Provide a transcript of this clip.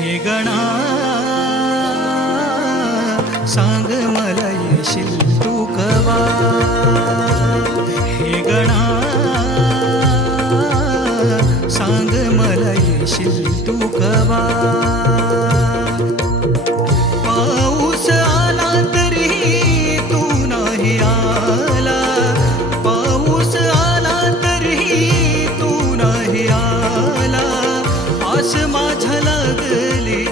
हे गणा सांग मला येशील तू कवा. हे गणा सांग मला येशील तू कवा. पाऊस आला तरी तू नाही आला. पाऊस आला तरी तू नाही आला. आस माझ्या लागली